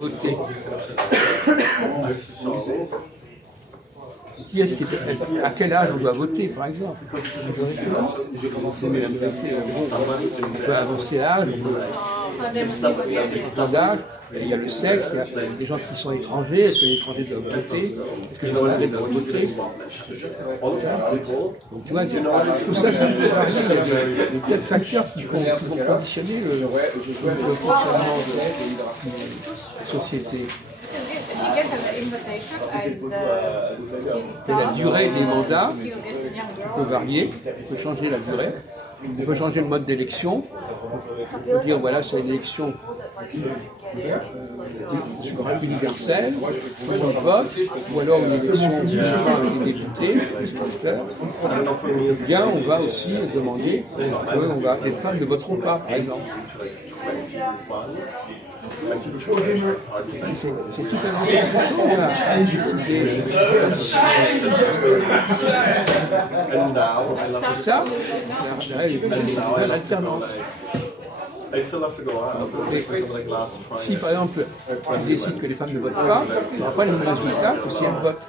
Voter. À quel âge on doit voter, par exemple? J'ai commencé mes activités. On peut avancer l'âge, il y a le sexe, il y a des gens qui sont étrangers, est-ce que les étrangers doivent voter? Est-ce que les Hollandais doivent voter? Donc tu vois, tout ça, ça peut varier. Il y a des tas de facteurs qui vont conditionner le fonctionnement de la société. C'est la durée des mandats qui peut varier, on peut changer la durée, on peut changer le mode d'élection, on peut dire voilà c'est une élection universelle, tout le monde vote, ou alors une élection avec des députés, ou bien on va aussi demander que les femmes ne voteront pas, par exemple. C'est tout un ça, l'alternance. Si par exemple, on décide que les femmes ne votent pas, il n'y aura pas le même résultat que si elles votent.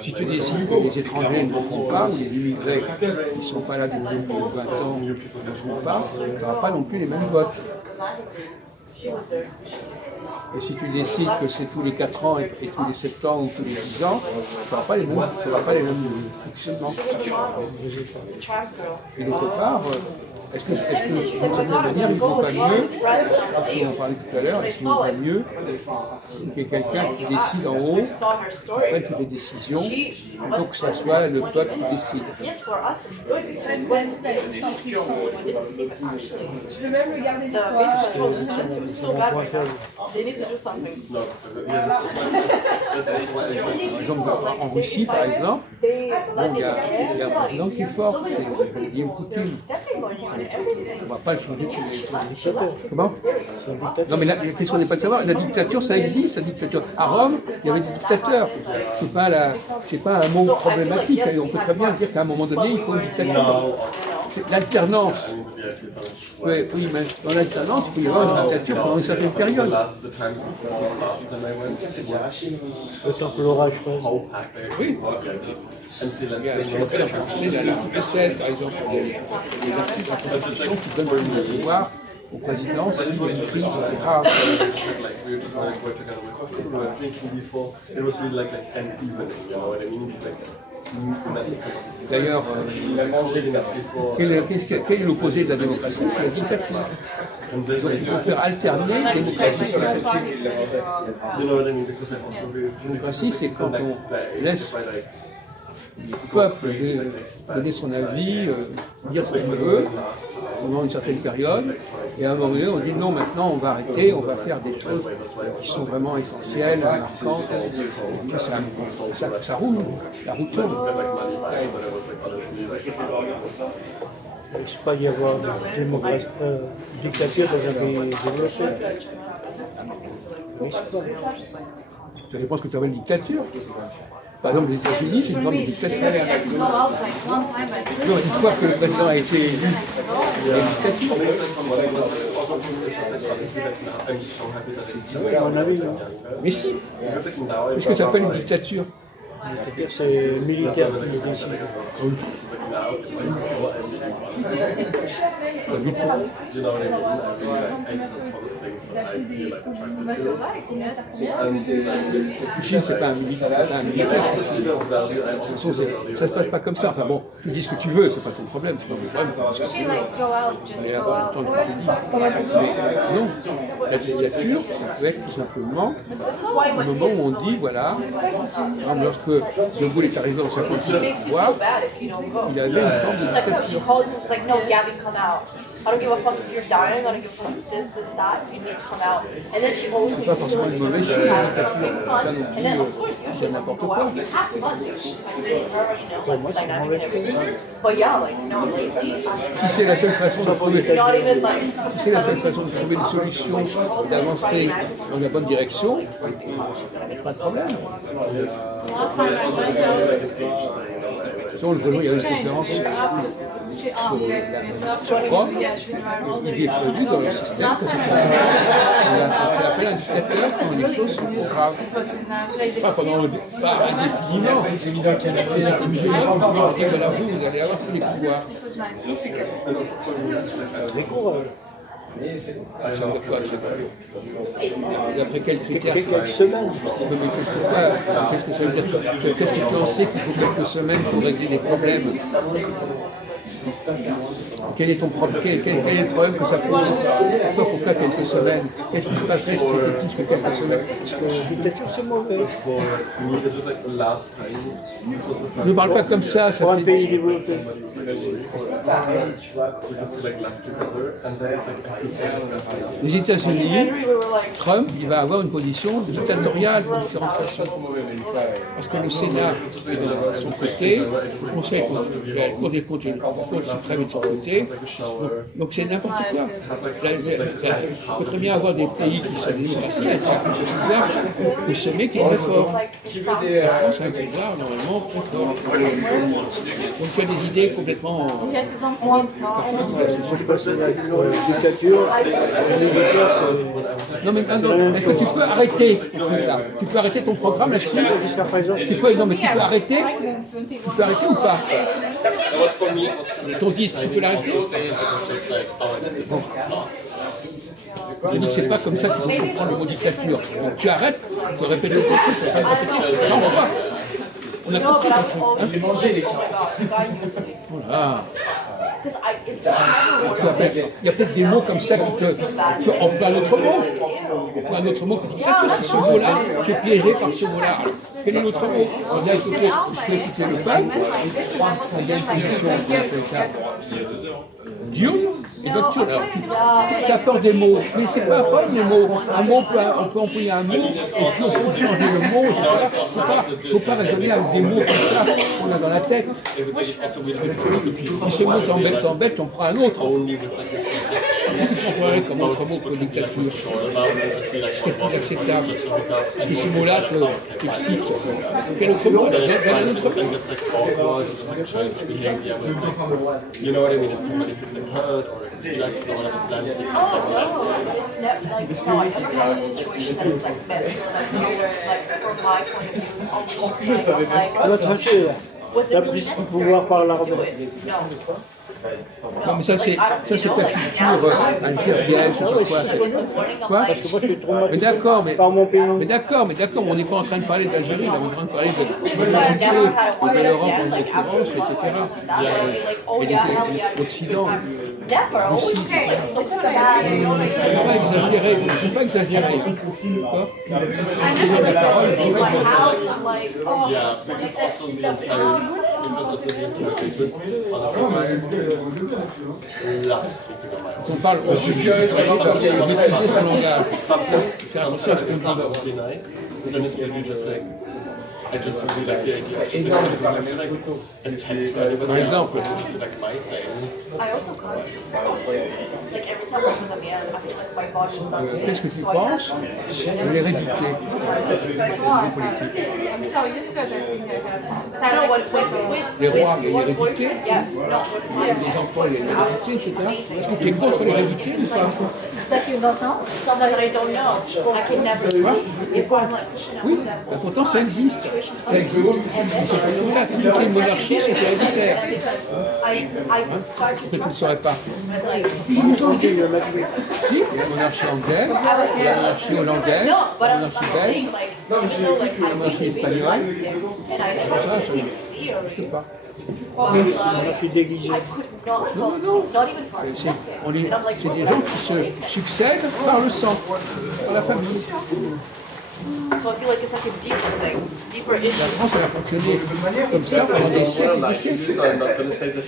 Si tu décides que les étrangers ne voteront pas, ou les immigrés qui ne sont pas là depuis 20 ans ne voteront pas, tu n'auras pas non plus les mêmes votes. Et si tu décides que c'est tous les 4 ans et tous les 7 ans ou tous les 10 ans, tu n'auras pas les mêmes fonctionnements. Et d'autre part, est-ce que d'une certaine manière, il ne vaut pas mieux, parce qu'on en parlait tout à l'heure, est-ce qu'il ne vaut pas mieux qu'il y ait quelqu'un qui décide en haut, qui prenne toutes les décisions, plutôt que ce soit le peuple qui décide? Tu peux même le garder pour toi. Par exemple, en Russie, par exemple, il y a un président qui est fort, c'est Vladimir Poutine. On ne va pas le changer tous les dictateurs. Comment? Non, mais la question n'est pas de savoir. La dictature, ça existe, la dictature. À Rome, il y avait des dictateurs. C'est pas un mot problématique. On peut très bien dire qu'à un moment donné, il faut une dictature. C'est l'alternance. Oui, mais dans l'alternance, il peut y avoir une dictature pendant une certaine période. Le temps que l'orage passe. Oui. L'article 7, par exemple, des articles de la Constitution qui donnent le pouvoir au président s'il y a une crise grave. D'ailleurs, quel est l'opposé de la démocratie? C'est la dictature. Donc il faut faire alterner démocratie et dictature. La démocratie, c'est quand on laisse le peuple donner son avis, dire ce qu'il veut pendant une certaine période, et à un moment donné on dit non, maintenant on va arrêter, on va faire des choses qui sont vraiment essentielles, marquantes, ça roule, la roue tourne. Il ne peut pas y avoir de dictature dans un pays développé. Ça dépend ce que tu appelles dictature. Par exemple, les États-Unis, c'est une forme de dictature. Une fois que le président a été élu, il y a une dictature. Mais si, c'est ce que ça s'appelle une dictature. C'est-à-dire c'est militaire qui le décide. Poutine, c'est pas un militaire. Ça se passe pas comme ça. Enfin bon, tu dis ce que tu veux, c'est pas ton problème, c'est pas mon problème. Non, la dictature, ça peut être tout simplement au moment où on dit, voilà, lorsque De Gaulle est arrivé en 56 au pouvoir, il avait une forme de dictature. I don't give a fuck if you're dying, I don't give a fuck this, that, you need to come out. And then she always C'est pas forcément une mauvaise chose, and then of course, c'est n'importe quoi. Si c'est la seule façon de trouver, des solutions, d'avancer dans la bonne direction, pas de problème. Sur le vélo, il y a une conférence sur la croix. Il est prévu dans le système que c'est appelle un dictateur quand les choses sont trop graves. Pas pendant pas indéfiniment. C'est évident qu'il y en a des musulmans, vous allez de la rue, vous allez avoir tous les pouvoirs. D'après quels critères? Quelques semaines. Qu'est-ce que ça veut dire? Qu'est-ce que tu en sais qu'il faut quelques semaines pour régler des problèmes? Quel est ton problème? Quel est le problème que ça pose? Pourquoi quelques semaines? Qu'est-ce qui se passerait si c'était plus que quelques semaines? Parce que la dictature, c'est mauvais. Ne parle pas comme ça. Pour un pays développé. Les États-Unis, Trump, il va avoir une position dictatoriale pour différentes personnes. Parce que le Sénat est de son côté, le Conseil, la Cour des comptes et la Cour suprême est de son côté. Donc c'est n'importe quoi. Il peut très bien avoir des pays qui sont des démocraties avec un pouvoir le sommet qui est très fort. La France a un pouvoir normalement très fort. Donc tu as des idées complètement. Moi, je pense que la dictature, Non mais est-ce que tu peux arrêter ton truc là? Tu peux arrêter ton programme là-dessus? jusqu'à présent, Non mais tu peux arrêter? Tu peux arrêter ou pas? Ton disque, tu peux l'arrêter? Je dis que c'est pas comme ça qu'il faut comprendre le mot dictature. Donc tu arrêtes de répéter ton truc, tu vas répéter 100 fois. On a compris ton truc. Hein? Voilà. Il y a peut-être des mots comme ça qui te. On fait un autre mot. On fait un autre mot que dictature. C'est ce mot-là, tu es piégé par ce mot-là. Quel est l'autre mot? On dit écoutez, je peux citer le pape. Il y a une position qui appelle ça. Dieu et docteur. Alors, tu as peur des mots, mais c'est pas un problème les mots. Un mot, on peut employer un mot, et puis on peut changer le mot. Il ne faut pas raisonner avec des mots comme ça qu'on a dans la tête. Si ce mot t'embête, on prend un autre. Qu'est-ce que tu emploierais comme autre mot que dictature? C'est plus acceptable. Parce que ce mot-là t'excite. Quel autre mot? Donne un autre mot. on a tranché la prise du pouvoir par l'armée. Non, mais ça c'est ta culture algérienne, c'est quoi? Quoi? Parce que moi, je suis traumatisé par mon pays. Mais d'accord, on n'est pas en train de parler d'Algérie, on est en train de parler de l'humanité, de l'Europe en l'occurrence, etc. Et l'Occident. Il ne faut pas exagérer. D'accord? La parole, il faut pas on parle au sujet, maîtriser son langage. Faire attention à ce qu'on dit. Par exemple, qu'est-ce que tu penses de l'hérédité les rois, il y a l'hérédité, les enfants, il y a l'hérédité, etc. Est-ce que tu es contre l'hérédité ou pas? Oui, pourtant ça existe. Ça existe. Toutes les monarchies sont héréditaires. Pourquoi tu ne le saurais pas? Si, il y a la monarchie anglaise, la monarchie hollandaise, la monarchie belge, la monarchie espagnole. Je ne sais pas. Je suis déguisé. Non. C'est des gens qui se succèdent par le sang, par la famille. La France, elle a fonctionné comme ça pendant des siècles et des siècles.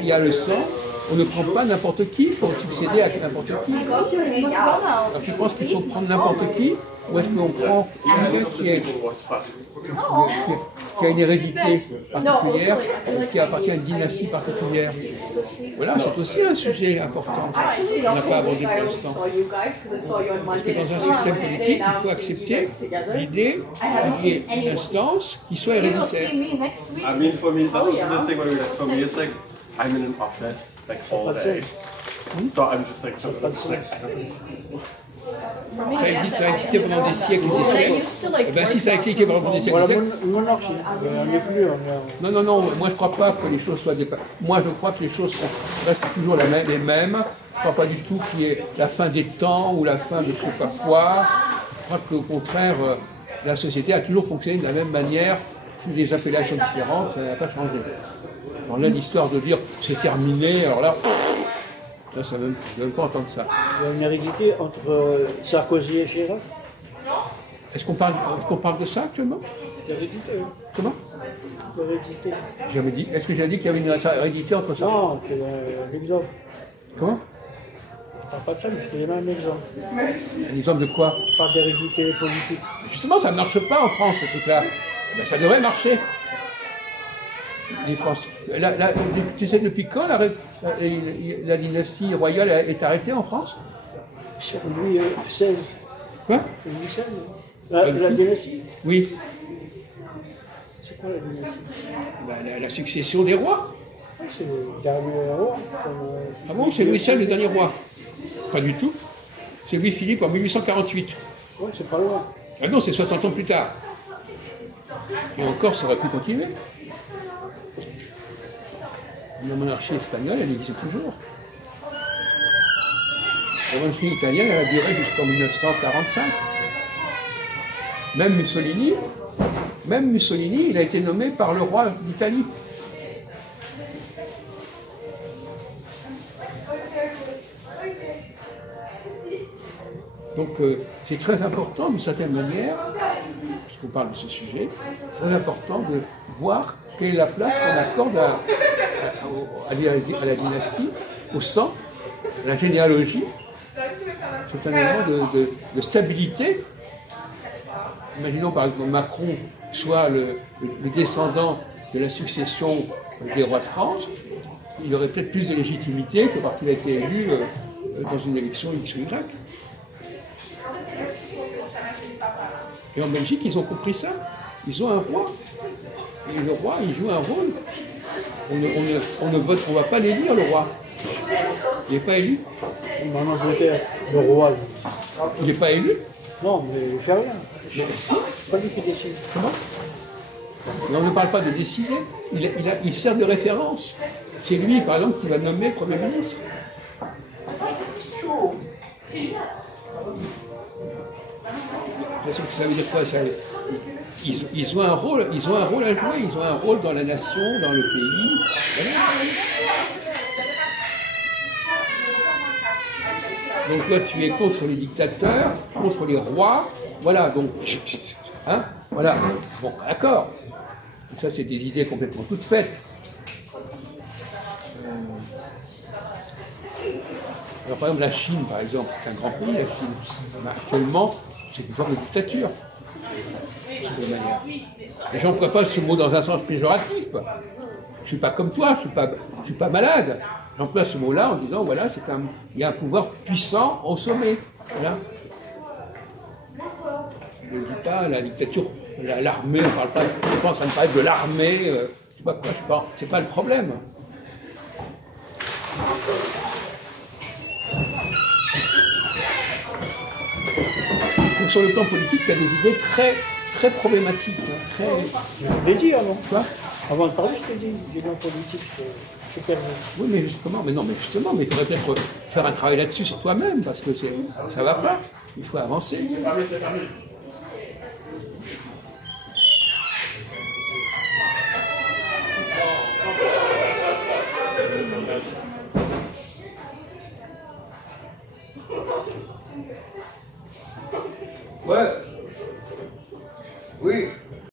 Il y a le sang, On ne prend pas n'importe qui pour succéder à n'importe qui. Alors tu penses qu'il faut prendre n'importe qui, ou est-ce qu'on prend quelqu'un qui a une hérédité particulière, qui appartient à une dynastie particulière? Voilà, c'est aussi un sujet important qu'on n'a pas abordé pour l'instant. Parce que dans un système politique, il faut accepter l'idée qu'il y ait une instance qui soit héréditaire. I mean, for me, that was the thing when we were for me, it's like I'm in an office like all day. So I'm just like, so it's like, I don't know. Ça a existé pendant des siècles et des siècles. Eh ben, si ça a existé pendant des siècles et des Voilà, siècles. monarchie. On n'est plus. Non, moi je ne crois pas que les choses soient dépassées. Moi je crois que les choses restent toujours les mêmes. Je ne crois pas du tout qu'il y ait la fin des temps ou la fin de je ne sais pas quoi. Je crois qu'au contraire, la société a toujours fonctionné de la même manière, sous des appellations différentes, ça n'a pas changé. Alors là, l'histoire de dire c'est terminé, alors là ça ne veut pas entendre ça. Il y a une hérédité entre Sarkozy et Chirac. Est-ce qu'on parle de ça actuellement? C'est hérédité. Comment? Hérédité. J'avais dit. Est-ce que j'ai dit qu'il y avait une hérédité entre ça? Non, c'est l'exemple. Comment? Je parle pas de ça, mais je te donne un exemple. Un exemple de quoi? Je parle d'hérédité politique. Justement, ça ne marche pas en France, ce truc-là. Ben, ça devrait marcher. Les Français. Tu sais depuis quand la dynastie royale est arrêtée en France? C'est Louis XVI. Quoi? C'est Louis XVI. La dynastie? Oui. C'est quoi la dynastie? Ben, la succession des rois. C'est le dernier roi. Ah bon, c'est Louis XVI le dernier roi? Pas du tout. C'est Louis-Philippe en 1848. Ouais, c'est pas loin. Ah non, c'est 60 ans plus tard. Et encore, ça aurait pu continuer. La monarchie espagnole, elle existe toujours. La monarchie italienne, elle a duré jusqu'en 1945. Même Mussolini, il a été nommé par le roi d'Italie. Donc c'est très important, d'une certaine manière, puisqu'on parle de ce sujet, c'est très important de voir quelle est la place qu'on accorde à la dynastie, au sang, à la généalogie. C'est un élément de stabilité. Imaginons par exemple Macron soit le descendant de la succession des rois de France, il aurait peut-être plus de légitimité que parce qu'il a été élu dans une élection X ou Y. Et en Belgique, ils ont compris ça. Ils ont un roi. Et le roi, il joue un rôle. On ne va pas l'élire, le roi. Il n'est pas élu. En Angleterre, le roi. Il n'est pas élu. Non, mais il ne fait rien. Mais si. C'est pas lui qui décide. Comment? On ne parle pas de décider. Il sert de référence. C'est lui, par exemple, qui va nommer Premier ministre. Ça veut dire quoi ça? Ils ont un rôle à jouer, ils ont un rôle dans la nation, dans le pays. Voilà. Donc toi tu es contre les dictateurs, contre les rois, voilà, donc hein, voilà, bon d'accord. Ça c'est des idées complètement toutes faites. Alors par exemple la Chine, par exemple, c'est un grand pays, la Chine. Actuellement, c'est une forme de dictature. Les gens ne emploient pas ce mot dans un sens péjoratif. Je ne suis pas comme toi, je ne suis pas malade. J'emploie ce mot-là en disant, voilà, il y a un pouvoir puissant au sommet. Voilà. Je ne dis pas la dictature, l'armée, on parle pas, je suis pas en train de parler de l'armée, je sais pas quoi, c'est pas le problème. Donc sur le plan politique, tu as des idées très problématiques. Hein, très... Je l'ai dit avant. Quoi? Avant de parler, je t'ai dit, j'ai dit en politique, c'est perdu. Oui, mais justement, mais il faudrait peut-être faire un travail là-dessus sur toi-même, parce que ça va pas. Il faut avancer. Ouais.